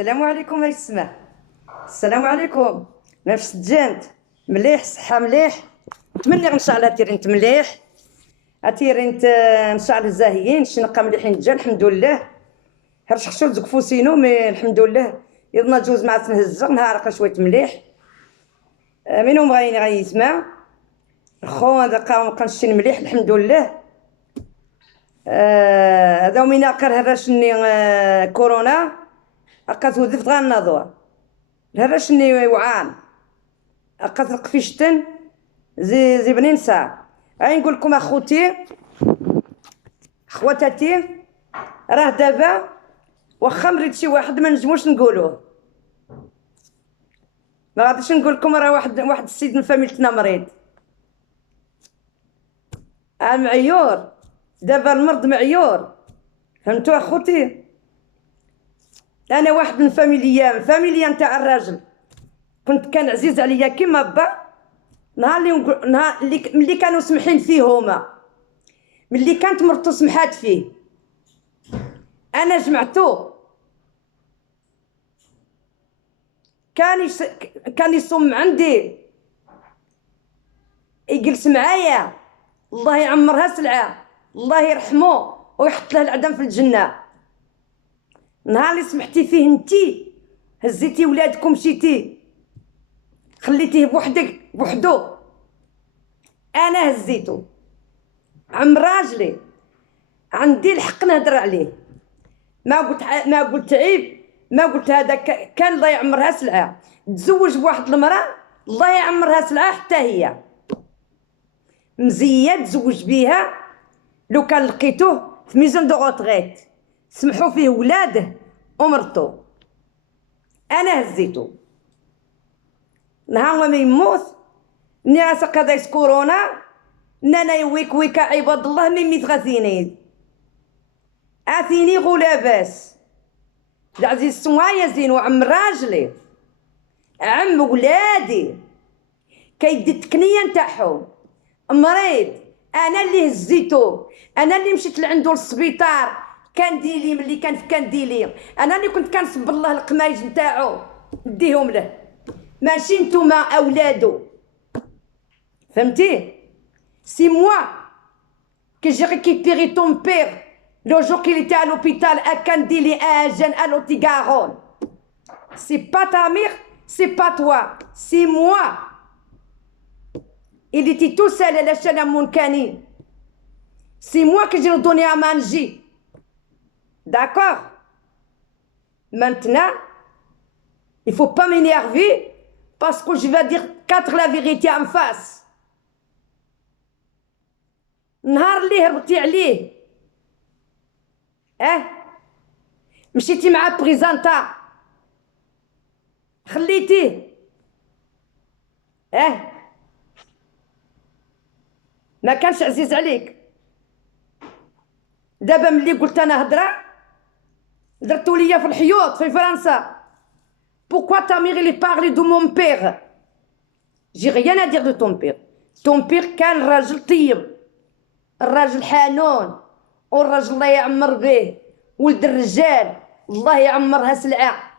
السلام عليكم السماء. السلام عليكم. نفس الجنت مليح صحة مليح. نتمنى ان شاء الله تيرنت مليح اتيرنت ان شاء الله زاهيين شنقه مليحين جا الحمد لله. هرشخشو زكفوسينو مي الحمد لله يضنا جوز مع تنهزر نهار شويه مليح. منهم غاين يسمع خو هذا قنشين مليح الحمد لله. هذا من اخر هرشني كورونا أقات وذفت غان نضوى هرشني وعان أقات القفيشتن زي بنين ساعة. غادي نقول لكم اخوتي خواتاتي راه دابا واخا مريض شي واحد ما نجموش نقولوه. ما غاديش نقول لكم راه واحد السيد من فاميلتنا مريض معيور. دابا المرض معيور فهمتوا اخوتي. انا واحد من فاميليا نتاع الراجل كان عزيز عليا كيما با. نهار اللي كانوا سمحين فيه هما ملي كانت مرتو سمحات فيه انا جمعتو كان يصوم عندي يجلس معايا. الله يعمرها سلعه الله يرحمه ويحط له العدم في الجنه. نهار اللي سمحتي فيه انتي هزيتي ولادكم مشيتي خليتيه بوحدو انا هزيتو عم راجلي عندي الحق نهضر عليه. ما قلت عيب ما قلت هذا كان الله يعمرها سلعه تزوج بواحد المراه الله يعمرها سلعه حتى هي مزيه تزوج بيها. لو كان لقيتوه في ميزون دو غوتغيت سمحوا فيه ولاده ومرتو انا هزيتو. نهار ما يموت ناس قضيت كورونا نانا ويكا عباد الله ميت غاثيني اثيني غلاباس العزيز سوايا زين وعم راجلي عم ولادي كيدي التقنيه نتاعهم مريض انا اللي هزيتو. انا اللي مشيت لعندو للسبيطار كان ديلي ملي كان في كنديلي انا اللي كنت كنصب الله القمايج نتاعو نديهم له ماشي نتوما اولادو فهمتي. سي موا que j'ai récupéré ton père le jour qu'il était à l'hôpital à Kandili un jeune à l'Otigaron. C'est pas ta mère, c'est pas toi, c'est moi. Il était tout seul à la chaîne à Monkani. C'est moi que j'ai donné à manger. D'accord? Maintenant, il faut pas m'énerver parce que je vais dire la vérité en face. نهار اللي هربتي عليه مشيتي مع بريزانتا خليتيه ما كانش عزيز عليك. دابا ملي قلت انا هضره درتو ليا في الحيوط في فرنسا. Pourquoi ta mère elle parle de mon père? J'ai rien à dire de ton père. Ton père كان راجل طيب الراجل حانون والراجل الله يعمر به ولد الرجال الله يعمرها سلعه.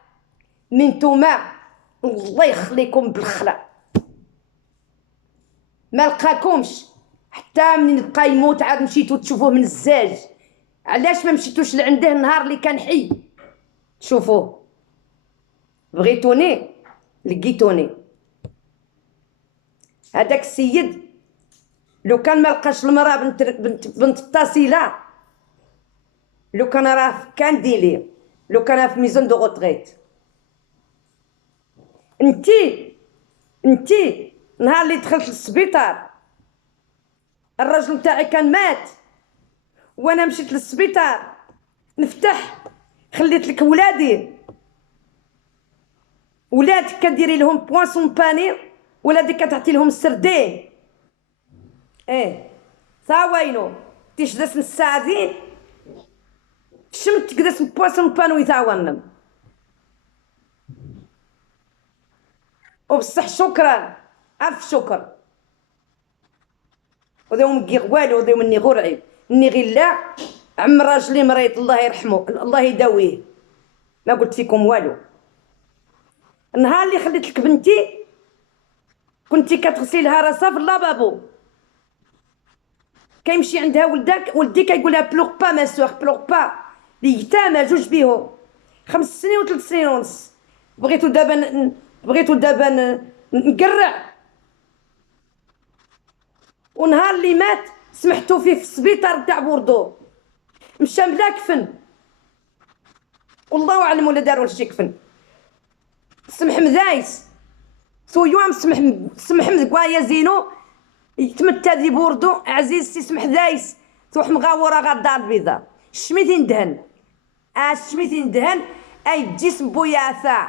من نتوما الله يخليكم بالخلا ما لقاكمش حتى من بقى يموت عاد مشيتو تشوفوه من الزاج. علاش ما مشيتوش لعنده النهار اللي كان حي شوفوه؟ بغيتوني لقيتوني. هذاك السيد لو كان ما لقاش المراه بنت الطاسيله لو كان راه كان ديلي لو كان في ميزون دو غوتريت. انتي نهار اللي دخلت للسبيطار الرجل تاعي كان مات وانا مشيت للسبيطار نفتح خليت لك ولادك كديري لهم بوانسون باني ولادك كتعطي لهم السردين ثاوينو تيشدس الساعدين شمت تقدس بواسون بانو يثاونم وبصح شكرا الف شكر. وذا مكي والو وذا مني غير عيب ني غير لا عم راجلي مريض الله يرحمه الله يداويه ما قلت فيكم والو. النهار اللي خليت لك بنتي كنتي كتغسلي لها راسها في اللافابو، كيمشي عندها ولدي كيقول لها بلوغ با ما سوغ بلوغ با، اليتامى جوج بيهم 5 سنين و 3 سنين ونص. بغيتو دابا نقرع. ونهار اللي مات سمحتو فيه في السبيطار تاع بوردو، مشى بلا كفن، والله اعلم ولا داروا شي كفن. سمح مذايس سويوام سمح مزكوايا زينو يتمتى ذي بوردو عزيز سي سمح ذايس تروح مغاوره غا الدار البيضاء. الشميت ندهن الشميت ندهن اي الجسم بوياثا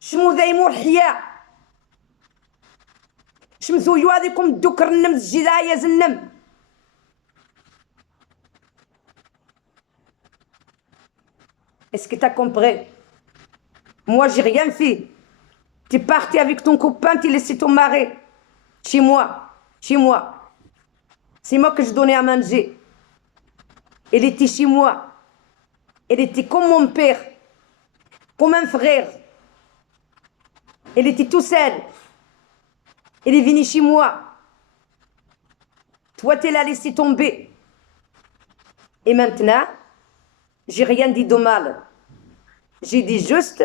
شمو ذا يمور حيا شمسو يواديكم الدكر النم الجدايا زنم. Est-ce que t'as compris? Moi, j'ai rien fait. T'es parti avec ton copain, t'es laissé ton mari. Chez moi. Chez moi. C'est moi que je donnais à manger. Elle était chez moi. Elle était comme mon père. Comme un frère. Elle était tout seule. Elle est venue chez moi. Toi, tu l'as laissé tomber. Et maintenant, j'ai rien dit de mal. J'ai dit juste,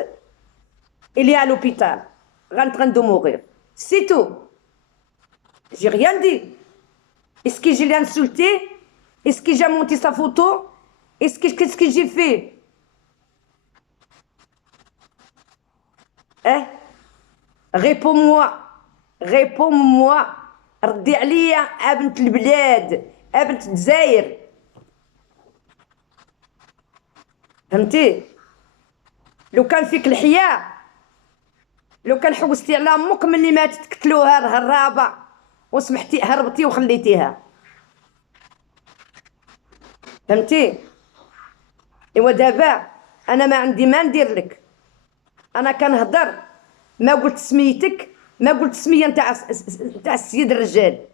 elle est à l'hôpital, en train de mourir. C'est tout. J'ai rien dit. Est-ce que je l'ai insulté? Est-ce que j'ai monté sa photo? Qu'est-ce que j'ai fait? Hein? Réponds-moi. Réponds-moi. ردي عليا بنت البلاد، بنت الجزائر. فهمتي؟ لو كان فيك الحياة، لو كان حوستي على امك ملي ماتت قتلوها الهرابة وسمحتي هربتي وخليتيها. فهمتي؟ ايوا دابا انا ما عندي ما ندير لك، انا كنهضر ما قلت سميتك، ما قلت سميه نتاع السيد الرجال.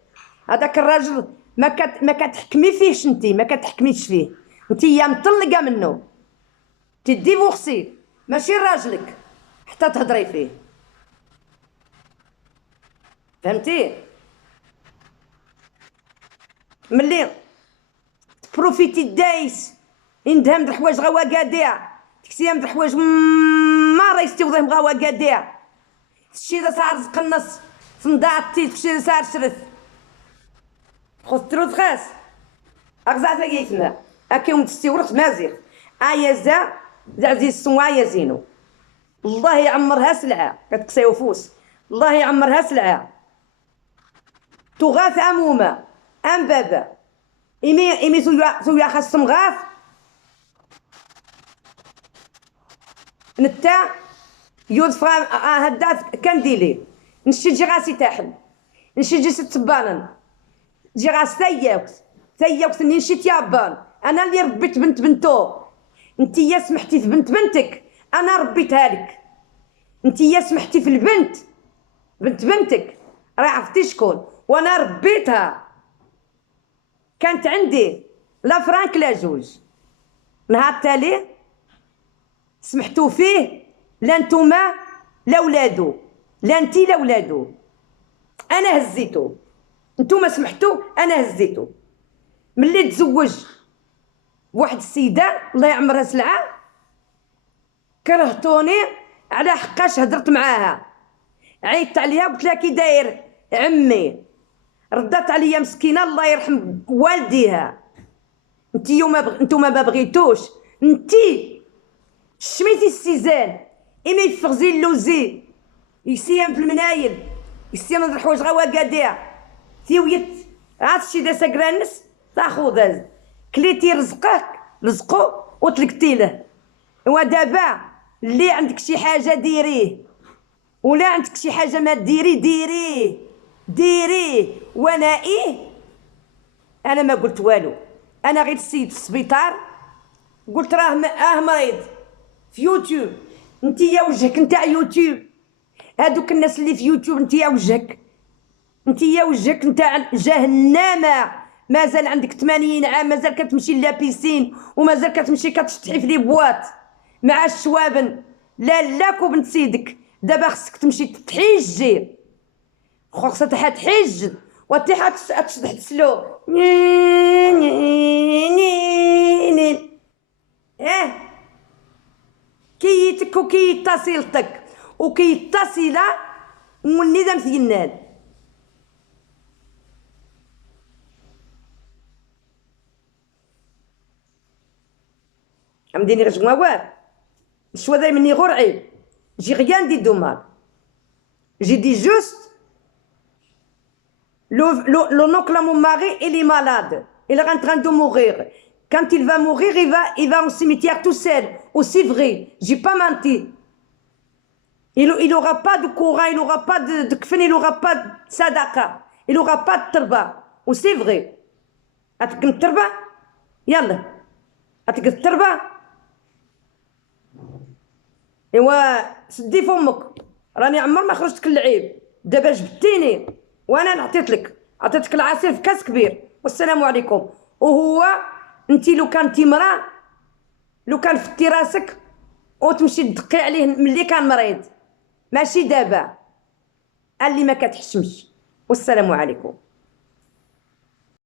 هذاك الراجل ما كتحكمي فيهش، انتي ما كتحكميش فيه، انتي يا مطلقه منه، انتي ديفورسي ماشي راجلك حتى تهضري فيه. فهمتي؟ ملي بروفيتي دايس يندهم د الحوايج غا وكاديع تكسيام د الحوايج ما رايستي وضيهم غا وكاديع الشي دا صار رزق النص صندعتي الشي دا صار شرث خذ تروت خاص اغزات لقيتنا اكيوم تستورخ مازيغ ايازا عزيز سوايا زينو. الله يعمرها سلعه كتقسي وفوس، الله يعمرها سلعه تغاث امومه ام بابا ايمي زويا خاصهم غاث نتا يوسف هداف كنديلي نشجي غاسي تاحل نشجي ست بانن جي غاس ثياوكس نشيت يابان. انا اللي ربيت بنتو، انتي يا سمحتي في بنتك انا ربيتها لك، انتي يا سمحتي في البنت بنتك راه عرفتي شكون وانا ربيتها. كانت عندي لا فرانك لا جوج. نهار التالي سمحتو فيه لا نتوما لا ولادو، لا انتي لا ولادو، انا هزيتو. نتوما سمحتو انا هزيتو. ملي تزوج بواحد السيده الله يعمرها سلعه كرهتوني على حقاش هدرت معاها، عيطت عليها قلت لها كي داير عمي، ردات عليا مسكينه الله يرحم والديها. نتوما ما بغيتوش، انتي شميتي السيزان ايما يفغزي اللوزي يسيام في المنايل يسيام هاد الحوايج غا وكاديع ثيويت عرفتي دا سكرانس تاخذ كليتي رزقو وطلقتي له. ودابا اللي عندك شي حاجه ديريه ولا عندك شي حاجه ما ديريه وانا انا ما قلت والو. انا غير السيد في السبيطار قلت راه مريض في يوتيوب. انتي يا وجهك نتاع يوتيوب، هادوك الناس اللي في يوتيوب انتي يا وجهك نتاع جهنم مازال عندك 80 عام مازال كتمشي لابيسين ومازال كتمشي كتشطحي في لي بواط مع الشوابن. لا لاك وبنت سيدك دابا خصك تمشي تحيجي، خصها تحيج وانتي تسلو كيتك وكيتصلتك وكيتصل والنظام ثينال. عمديني غير جموار الشوا داي مني غور عيب. J'ai rien dit de mal. J'ai dit juste l'oncle à mon mari, il est malade. Il est en train de mourir. Quand il va mourir, il va au cimetière tout seul. Aussi vrai. J'ai pas menti. Il n'aura pas de courant, il n'aura pas de kfen, il n'aura pas de sadaka. Il n'aura pas de terba. Aussi vrai. أتقن التربة يلا أتقن التربة. إوا سدي فمك راني عمر ما خرجتك اللعيب. دابا جبتيني وانا عطيتك العصير في كاس كبير. والسلام عليكم. وهو انتي لو كانتي مراه لو كان فتي راسك وتمشي تدقي عليه ملي كان مريض ماشي دابا اللي ما كتحشمش. والسلام عليكم.